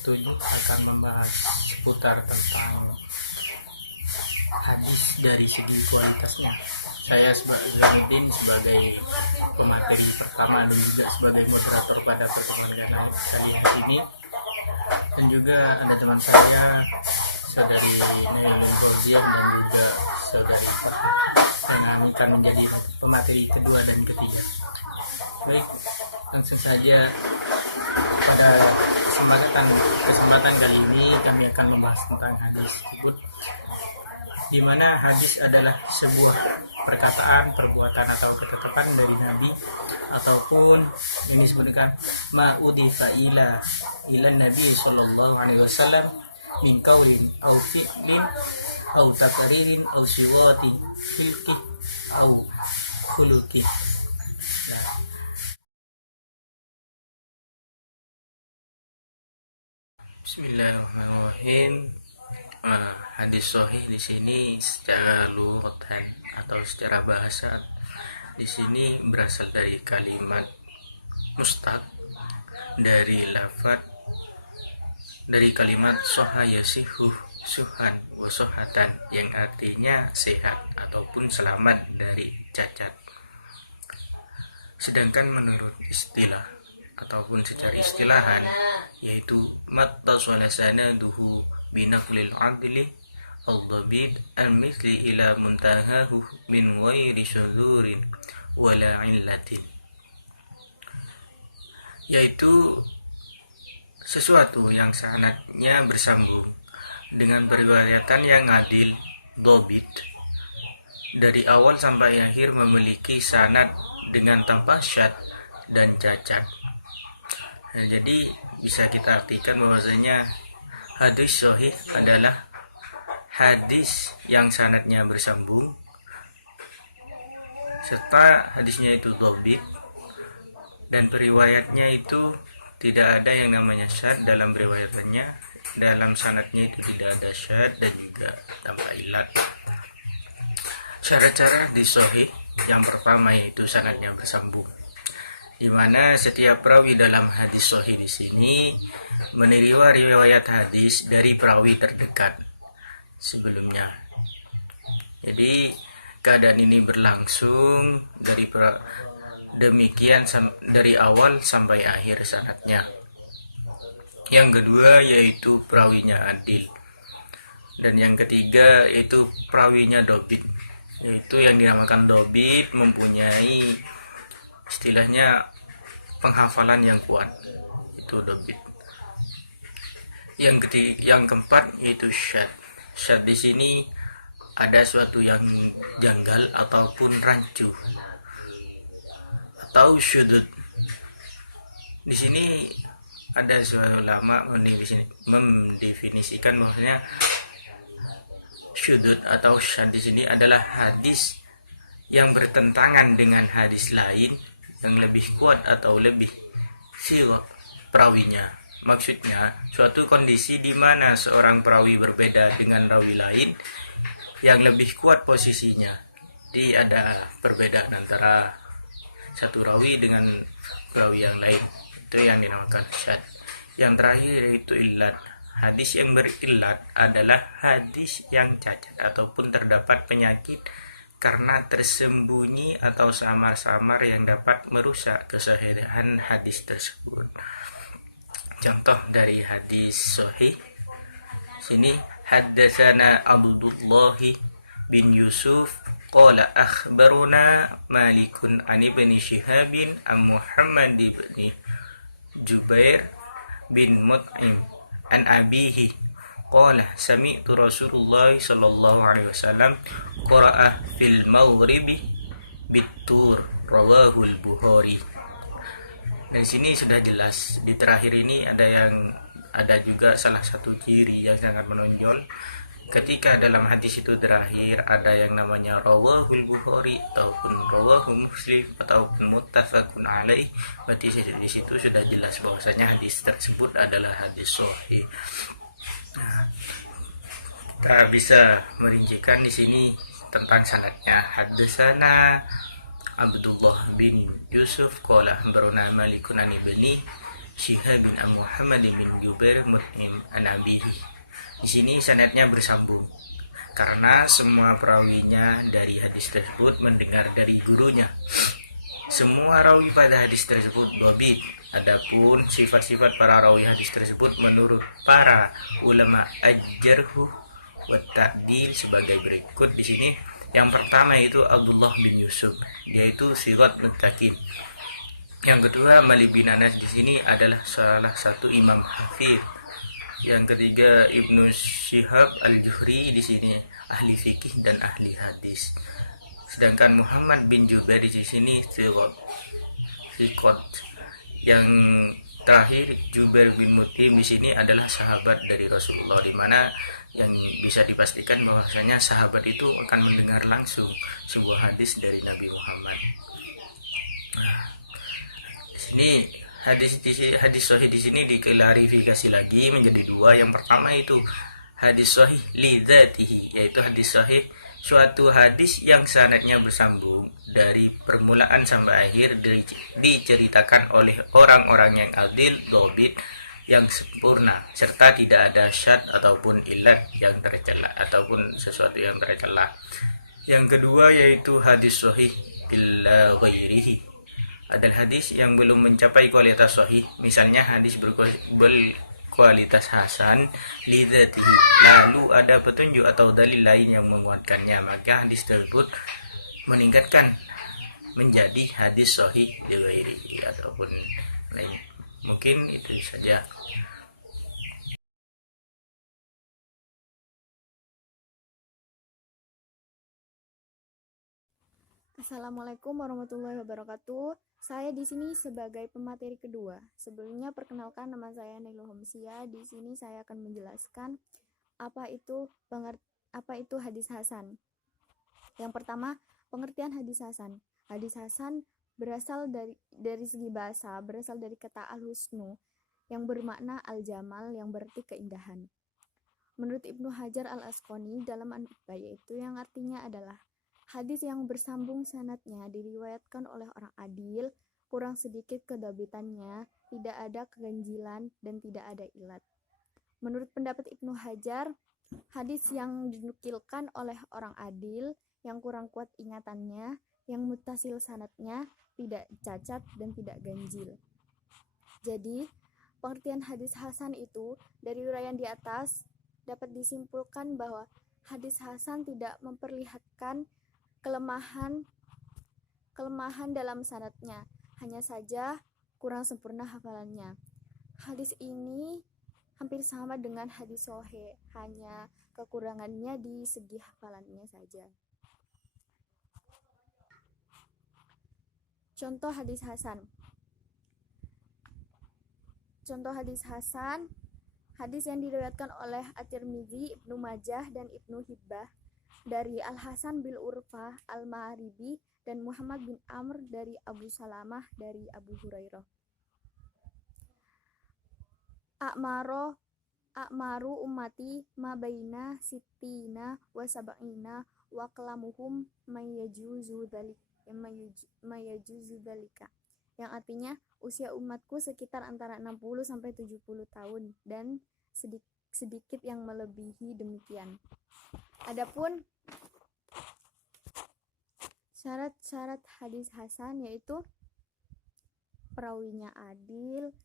ke-7 akan membahas seputar tentang hadis dari segi kualitasnya. Saya Zainuddin sebagai pemateri pertama dan juga sebagai moderator pada pertemuan kali ini, dan juga ada teman saya saudari Nailul Borzian dan juga saudari Farah yang akan menjadi pemateri kedua dan ketiga. Baik, langsung saja pada kesempatan kali ini kami akan membahas tentang hadis tersebut, di mana hadis adalah sebuah perkataan, perbuatan atau ketetapan dari Nabi, ataupun ini disebutkan ma'udifa ila Nabi sallallahu alaihi wasallam min qaulin aw fi'lin aw taqririn aw siwati hilki aw khuluqi. Bismillahirrahmanirrahim. Hadis sahih di sini secara lughatan atau secara bahasa di sini berasal dari kalimat mustaq, dari kalimat soha yasihu suhan wa sohatan, yang artinya sehat ataupun selamat dari cacat. Sedangkan menurut istilah ataupun secara istilahan, yaitu mattasala sanaduhu binaqlil adli al-dhabit al-mithli ila muntahahu min ghairi syudzurin wala illatin, yaitu sesuatu yang sanadnya bersambung dengan periwayatan yang adil, dhabit, dari awal sampai akhir memiliki sanad dengan tanpa syad dan cacat. Nah, jadi bisa kita artikan bahwasanya hadis sahih adalah hadis yang sanadnya bersambung serta hadisnya itu dhabit dan periwayatnya itu tidak ada yang namanya syad dalam periwayatannya, dalam sanadnya itu tidak ada syad dan juga tanpa ilat. Cara-cara hadis sahih yang pertama yaitu sanadnya bersambung, di mana setiap perawi dalam hadis sahih di sini menerima riwayat hadis dari perawi terdekat sebelumnya. Jadi keadaan ini berlangsung demikian dari awal sampai akhir sanadnya. Yang kedua yaitu perawinya adil, dan yang ketiga yaitu perawinya dhabit, yaitu yang dinamakan dhabit mempunyai istilahnya penghafalan yang kuat, itu dhabit. Yang keempat yaitu syad. Syad di sini ada suatu yang janggal ataupun rancu atau syudud. Di sini ada suatu ulama mendefinisikan bahwasanya syudud atau syad di sini adalah hadis yang bertentangan dengan hadis lain yang lebih kuat atau lebih siwak perawinya. Maksudnya suatu kondisi di mana seorang perawi berbeda dengan rawi lain yang lebih kuat posisinya. Jadi ada perbedaan antara satu rawi dengan perawi yang lain, itu yang dinamakan syad. Yang terakhir yaitu illat. Hadis yang berillat adalah hadis yang cacat ataupun terdapat penyakit karena tersembunyi atau samar-samar yang dapat merusak kesahihan hadis tersebut. Contoh dari hadis sahih sini, haddatsana Abdullah bin Yusuf qala akhbaruna Malikun an ibni Shihabin an Muhammad bin Jubair bin Mut'im an abihi qala sami'tu Rasulullah sallallahu alaihi wasallam qara'a fil maghribi bitur, rawahu al-Bukhari. Dari sini sudah jelas. Di terakhir ini ada juga salah satu ciri yang sangat menonjol. Ketika dalam hadis itu terakhir ada yang namanya rawahul Bukhari ataupun rawahu Muslim ataupun muttafaqun alaih, berarti di situ sudah jelas bahwasanya hadis tersebut adalah hadis sahih. Nah, kita bisa merincikan di sini tentang sanadnya. Haddatsana Abdullah bin Yusuf qala akhbarana Malikun an ibni Syihab bin Muhammad bin Jubair Mut'im an abihi. Di sini sanadnya bersambung karena semua perawinya dari hadis tersebut mendengar dari gurunya. Semua rawi pada hadis tersebut dhabit. Adapun sifat-sifat para rawi hadis tersebut menurut para ulama al-jarh wa ta'dil sebagai berikut di sini. Yang pertama itu Abdullah bin Yusuf, yaitu sirat muttaqin. Yang kedua Malik bin Anas di sini adalah salah satu imam hafid. Yang ketiga Ibnu Syihab al-Juhri di sini ahli fikih dan ahli hadis. Sedangkan Muhammad bin Jubair di sini thiqat. Yang terakhir Jubair bin Mut'im di sini adalah sahabat dari Rasulullah, di mana yang bisa dipastikan bahwasanya sahabat itu akan mendengar langsung sebuah hadis dari Nabi Muhammad. Nah, di sini hadis sahih di sini diklarifikasi lagi menjadi dua. Yang pertama itu hadis sahih li dzatihi, yaitu hadis sahih suatu hadis yang sanadnya bersambung dari permulaan sampai akhir diceritakan oleh orang-orang yang adil, dhabit, yang sempurna, serta tidak ada syad ataupun ilat yang tercela ataupun sesuatu yang tercela. Yang kedua yaitu hadis sahih bila ghairihi, adalah hadis yang belum mencapai kualitas sahih, misalnya hadis berkualitas hasan lidzatihi, lalu ada petunjuk atau dalil lain yang menguatkannya, maka hadis tersebut meningkatkan menjadi hadis sahih li ghairihi ataupun lain. Mungkin itu saja. Assalamualaikum warahmatullahi wabarakatuh. Saya di sini sebagai pemateri kedua. Sebelumnya perkenalkan, nama saya Nailul Homsia. Di sini saya akan menjelaskan apa itu hadis hasan. Yang pertama, pengertian hadis hasan. Hadis hasan berasal dari segi bahasa, berasal dari kata al-husnu yang bermakna al-jamal, yang berarti keindahan. Menurut Ibnu Hajar al-Asqalani dalam An-Nukhbah, yaitu yang artinya adalah hadis yang bersambung sanadnya, diriwayatkan oleh orang adil, kurang sedikit kedabitannya, tidak ada keganjilan, dan tidak ada ilat. Menurut pendapat Ibnu Hajar, hadis yang dinukilkan oleh orang adil, yang kurang kuat ingatannya, yang mutasil sanadnya, tidak cacat dan tidak ganjil. Jadi, pengertian hadis hasan itu dari uraian di atas dapat disimpulkan bahwa hadis hasan tidak memperlihatkan kelemahan dalam sanadnya, hanya saja kurang sempurna hafalannya. Hadis ini hampir sama dengan hadis sahih, hanya kekurangannya di segi hafalannya saja. Contoh hadis hasan. Hadis yang diriwayatkan oleh At-Tirmidzi, Ibnu Majah, dan Ibnu Hibbah dari Al-Hasan bil Urfah Al-Ma'ribi dan Muhammad bin Amr dari Abu Salamah dari Abu Hurairah. A'maru ummati ma baina sittina wa sab'ina wa kalamuhum mayajuzu dzalika, yang artinya usia umatku sekitar antara 60 sampai 70 tahun dan sedikit yang melebihi demikian. Adapun syarat-syarat hadis hasan yaitu perawinya adil,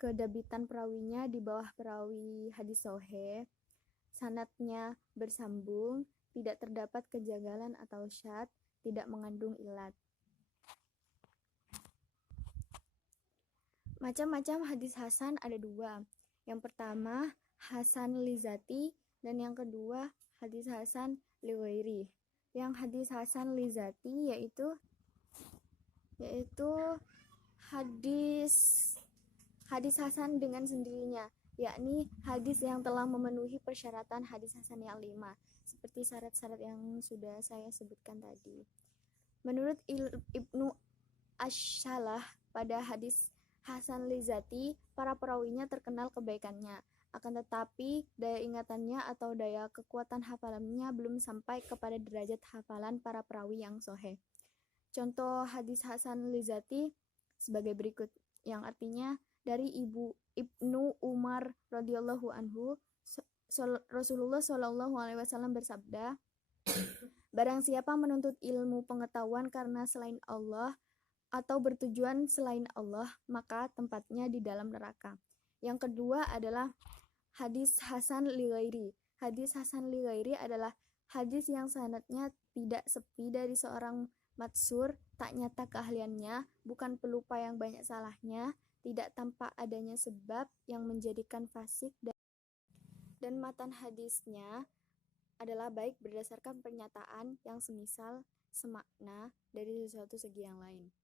kedabitan perawinya di bawah perawi hadis sahih, sanadnya bersambung, tidak terdapat kejanggalan atau syadz, tidak mengandung ilat. Macam-macam hadis hasan ada dua. Yang pertama, hasan li zati, dan yang kedua, hadis hasan li ghairi. Yang hadis hasan li zati yaitu hadis hasan dengan sendirinya, yakni hadis yang telah memenuhi persyaratan hadis hasan yang 5, seperti syarat-syarat yang sudah saya sebutkan tadi. Menurut Ibnu Ashalah, pada hadis hasan li zati, para perawinya terkenal kebaikannya, akan tetapi daya ingatannya atau daya kekuatan hafalannya belum sampai kepada derajat hafalan para perawi yang sahih. Contoh hadis hasan li zati sebagai berikut, yang artinya dari Ibnu Umar radhiyallahu anhu, Rasulullah Shallallahu alaihi wasallam bersabda, barang siapa menuntut ilmu pengetahuan karena selain Allah atau bertujuan selain Allah, maka tempatnya di dalam neraka. Yang kedua adalah hadis Hasan li ghairi. Hadis Hasan li ghairi adalah hadis yang sanadnya tidak sepi dari seorang matsur, tak nyata keahliannya, bukan pelupa yang banyak salahnya, tidak tampak adanya sebab yang menjadikan fasik, dan matan hadisnya adalah baik berdasarkan pernyataan yang semisal semakna dari sesuatu segi yang lain.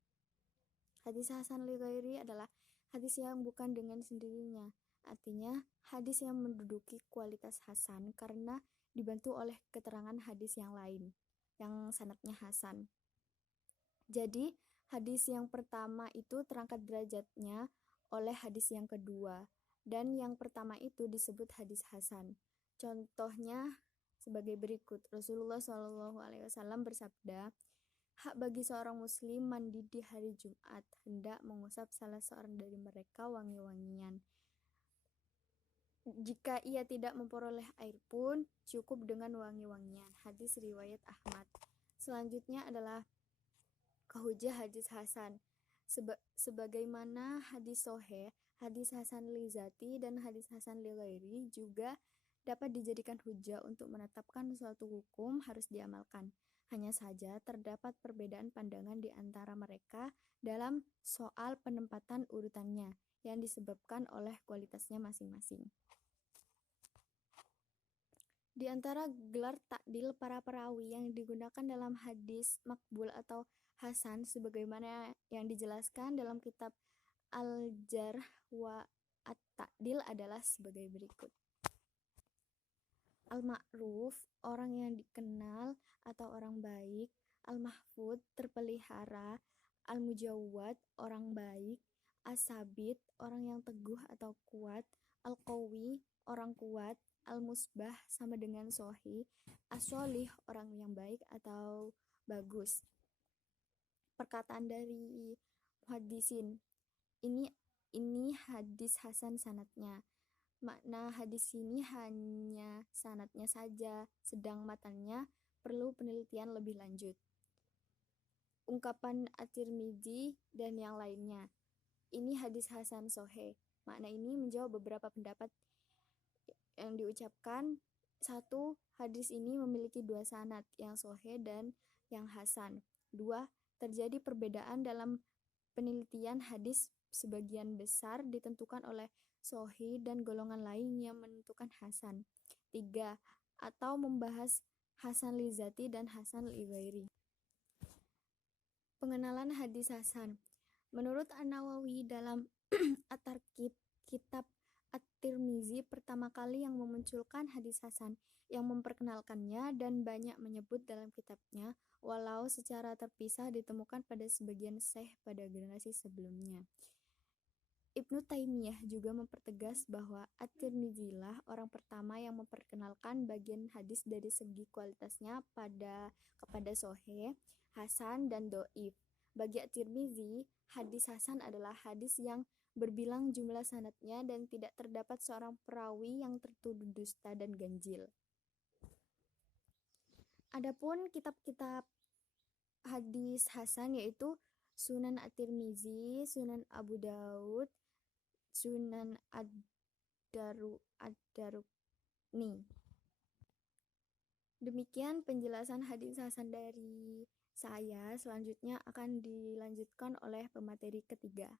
Hadis Hasan li ghairi adalah hadis yang bukan dengan sendirinya, artinya hadis yang menduduki kualitas hasan karena dibantu oleh keterangan hadis yang lain yang sanadnya hasan. Jadi hadis yang pertama itu terangkat derajatnya oleh hadis yang kedua, dan yang pertama itu disebut hadis hasan. Contohnya sebagai berikut. Rasulullah Shallallahu alaihi wasallam bersabda, hak bagi seorang muslim mandi di hari Jumat, hendak mengusap salah seorang dari mereka wangi-wangian. Jika ia tidak memperoleh air pun, cukup dengan wangi-wangian. Hadis riwayat Ahmad. Selanjutnya adalah kahujah hadis hasan. Sebagaimana hadis soheh, hadis hasan li zati dan hadis hasan li ghairi juga dapat dijadikan hujah untuk menetapkan suatu hukum harus diamalkan. Hanya saja terdapat perbedaan pandangan di antara mereka dalam soal penempatan urutannya yang disebabkan oleh kualitasnya masing-masing. Di antara gelar takdil para perawi yang digunakan dalam hadis makbul atau hasan sebagaimana yang dijelaskan dalam kitab Al-Jarh wa At-Ta'dil adalah sebagai berikut. Al-Ma'ruf, orang yang dikenal atau orang baik. Al-Mahfud, terpelihara. Al-Mujawwad, orang baik. As-Sabit, orang yang teguh atau kuat. Al-Qawi, orang kuat. Al-Musbah, sama dengan Sohi. As-Solih, orang yang baik atau bagus. Perkataan dari muhaddisin, ini hadis hasan sanadnya. Makna hadis ini hanya sanadnya saja, sedang matanya perlu penelitian lebih lanjut. Ungkapan At-Tirmidzi dan yang lainnya, ini hadis hasan soheh. Makna ini menjawab beberapa pendapat yang diucapkan. 1. Hadis ini memiliki 2 sanad, yang soheh dan yang hasan. 2. Terjadi perbedaan dalam penelitian hadis, sebagian besar ditentukan oleh sohi dan golongan lain yang menentukan hasan. 3. Atau membahas hasan li zati dan hasan li ghairi. Pengenalan hadis hasan. Menurut An-Nawawi dalam At-Targhib, kitab At-Tirmizi pertama kali yang memunculkan hadis hasan, yang memperkenalkannya dan banyak menyebut dalam kitabnya, walau secara terpisah ditemukan pada sebagian syekh pada generasi sebelumnya. Ibnu Taimiyah juga mempertegas bahwa At-Tirmizilah orang pertama yang memperkenalkan bagian hadis dari segi kualitasnya kepada soheh, hasan, dan do'if. Bagi At-Tirmizi, hadis hasan adalah hadis yang berbilang jumlah sanadnya dan tidak terdapat seorang perawi yang tertuduh dusta dan ganjil. Adapun kitab-kitab hadis hasan yaitu Sunan At-Tirmizi, Sunan Abu Daud, Sunan Ad-Darqutni. Demikian penjelasan hadis hasan dari saya. Selanjutnya akan dilanjutkan oleh pemateri ketiga.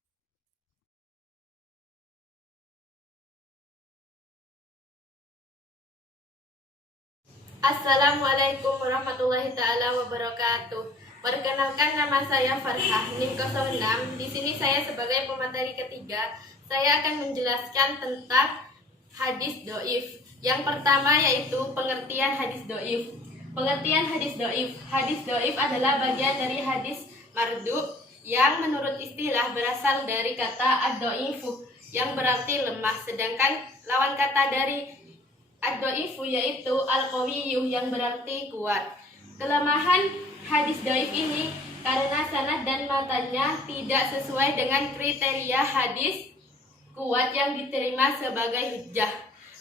Assalamualaikum warahmatullahi taala wabarakatuh. Perkenalkan, nama saya Farhah, NIM 06. Di sini saya sebagai pemateri ketiga, saya akan menjelaskan tentang hadis doif. Yang pertama yaitu pengertian hadis doif. Pengertian hadis doif. Hadis doif adalah bagian dari hadis mardu yang menurut istilah berasal dari kata ad-doifu yang berarti lemah, sedangkan lawan kata dari ad-doifu yaitu al-qawiyyu yang berarti kuat. Kelemahan hadis doif ini karena sanad dan matanya tidak sesuai dengan kriteria hadis kuat yang diterima sebagai hujjah.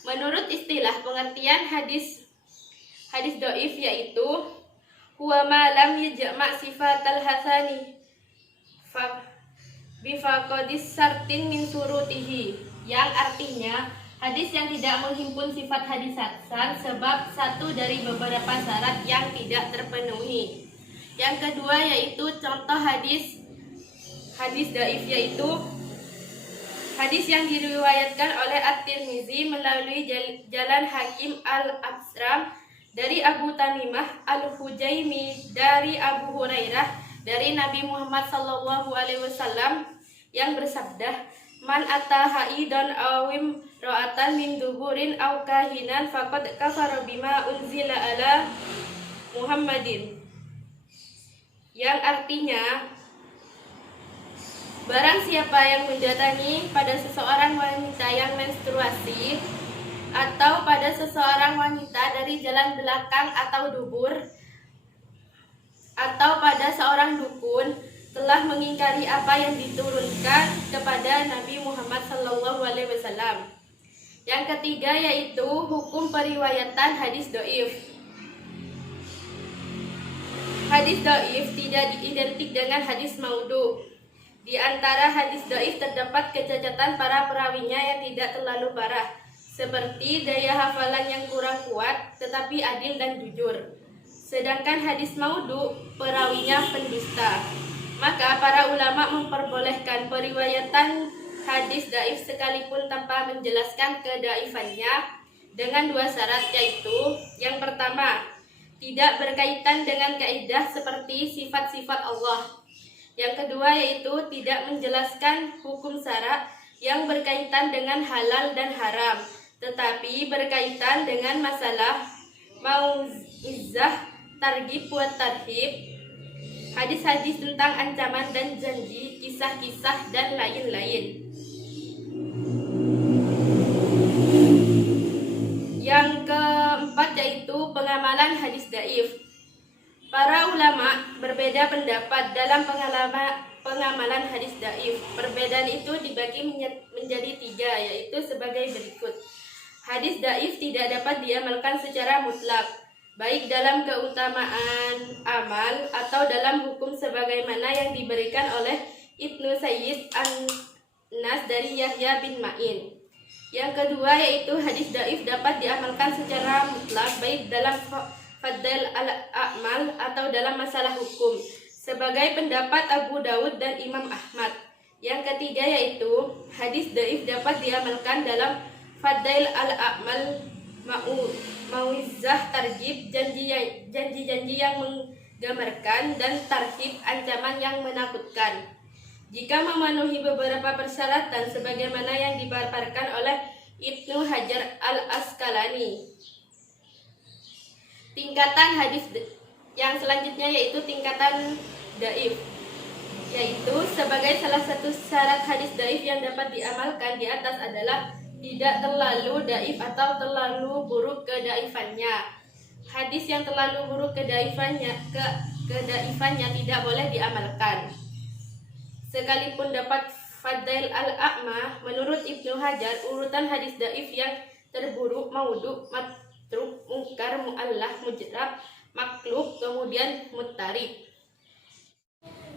Menurut istilah pengertian hadis dhaif yaitu huwa ma lam yajma' sifatal hasani bifaqadis sartin min surutihi, yang artinya hadis yang tidak menghimpun sifat hadis hasan sebab satu dari beberapa syarat yang tidak terpenuhi. Yang kedua yaitu contoh hadis dhaif yaitu hadis yang diriwayatkan oleh At-Tirmizi melalui jalan Hakim Al-Absram dari Abu Tamimah Al-Hujaimi dari Abu Hurairah dari Nabi Muhammad SAW yang bersabda, man ataha idan awim ro'atan min duburin aw kahinan faqad kafara bima unzila ala Muhammadin, yang artinya barang siapa yang mendatangi pada seseorang wanita yang menstruasi atau pada seseorang wanita dari jalan belakang atau dubur atau pada seorang dukun telah mengingkari apa yang diturunkan kepada Nabi Muhammad SAW. Yang ketiga yaitu hukum periwayatan hadis dhaif. Hadis dhaif tidak identik dengan hadis maudhu. Di antara hadis dhaif terdapat kecacatan para perawinya yang tidak terlalu parah, seperti daya hafalan yang kurang kuat tetapi adil dan jujur. Sedangkan hadis maudhu perawinya pendusta. Maka para ulama memperbolehkan periwayatan hadis dhaif sekalipun tanpa menjelaskan kedaifannya dengan dua syarat, yaitu yang pertama, tidak berkaitan dengan kaidah seperti sifat-sifat Allah. Yang kedua yaitu tidak menjelaskan hukum syara yang berkaitan dengan halal dan haram, tetapi berkaitan dengan masalah mau'izah, targhib wa tarhib, hadis-hadis tentang ancaman dan janji, kisah-kisah dan lain-lain. Yang keempat yaitu pengamalan hadis dhaif. Para ulama berbeda pendapat dalam pengamalan hadis dhaif. Perbedaan itu dibagi menjadi tiga, yaitu sebagai berikut. Hadis dhaif tidak dapat diamalkan secara mutlak, baik dalam keutamaan amal atau dalam hukum sebagaimana yang diberikan oleh Ibnu Sayyid An-Nas dari Yahya bin Ma'in. Yang kedua yaitu hadis dhaif dapat diamalkan secara mutlak baik dalam fadail al-a'mal atau dalam masalah hukum, sebagai pendapat Abu Dawud dan Imam Ahmad. Yang ketiga yaitu hadis dhaif dapat diamalkan dalam fadail al-a'mal, mau'izah, targhib, janji-janji yang menggambarkan, dan tarhib, ancaman yang menakutkan. Jika memenuhi beberapa persyaratan sebagaimana yang dipaparkan oleh Ibnu Hajar Al-Asqalani. Tingkatan hadis yang selanjutnya yaitu tingkatan dhaif, yaitu sebagai salah satu syarat hadis dhaif yang dapat diamalkan di atas adalah tidak terlalu dhaif atau terlalu buruk kedaifannya. Hadis yang terlalu buruk kedaifannya tidak boleh diamalkan. Sekalipun dapat fadail al-a'ma, menurut Ibnu Hajar urutan hadis dhaif yang terburuk maudhu, matruk, mungkar, mu'allah, mujrab, maklub, kemudian muttarib.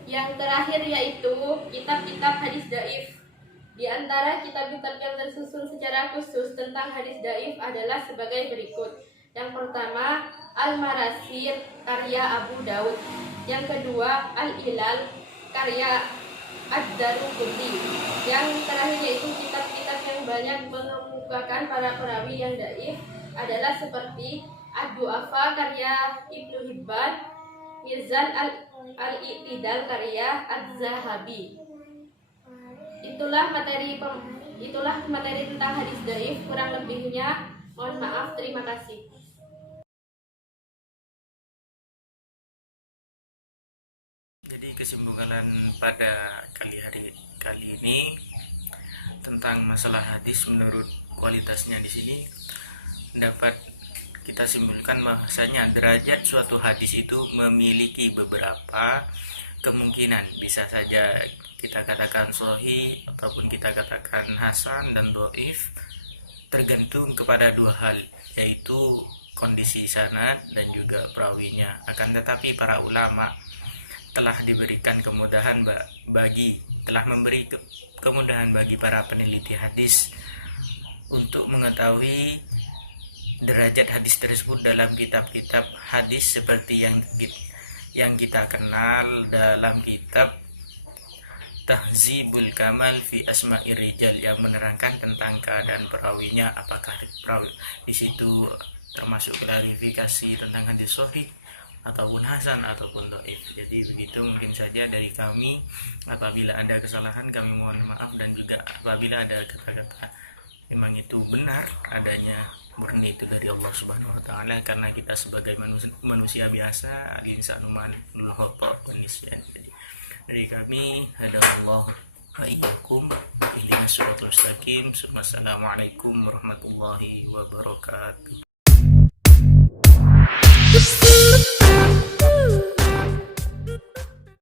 Yang terakhir yaitu kitab-kitab hadis dhaif. Di antara kitab-kitab yang tersusun secara khusus tentang hadis dhaif adalah sebagai berikut. Yang pertama, Al-Marasir karya Abu Daud. Yang kedua, Al-Ilal karya Ad-Daruqutni. Yang terakhir yaitu kitab-kitab yang banyak mengemukakan para perawi yang dhaif adalah seperti Ad-Du'afa karya Ibnu Hibban, Mizan Al-I'tidal karya Az-Zahabi. Itulah materi tentang hadis dhaif. Kurang lebihnya mohon maaf. Terima kasih. Jadi kesimpulan pada kali ini tentang masalah hadis menurut kualitasnya di sini dapat kita simpulkan bahwasanya derajat suatu hadis itu memiliki beberapa kemungkinan, bisa saja kita katakan sahih ataupun kita katakan hasan dan dhaif, tergantung kepada dua hal, yaitu kondisi sanad dan juga perawinya. Akan tetapi para ulama telah diberikan kemudahan telah memberi kemudahan bagi para peneliti hadis untuk mengetahui derajat hadis tersebut dalam kitab-kitab hadis seperti yang kita kenal dalam kitab Tahzibul Kamal fi Asma'ir Rijal, yang menerangkan tentang keadaan perawinya, apakah perawi di situ termasuk klarifikasi tentang hadis sahih ataupun hasan ataupun dhaif. Jadi begitu mungkin saja dari kami. Apabila ada kesalahan kami mohon maaf, dan juga apabila ada kata-kata memang itu benar adanya, murni itu dari Allah Subhanahu wa taala, karena kita sebagai manusia biasa, al-insanu ma'al khata' wa nisyan. Dari kami, hadallahu wa iyyakum ihdinas siratal mustaqim. Wassalamualaikum warahmatullahi wabarakatuh.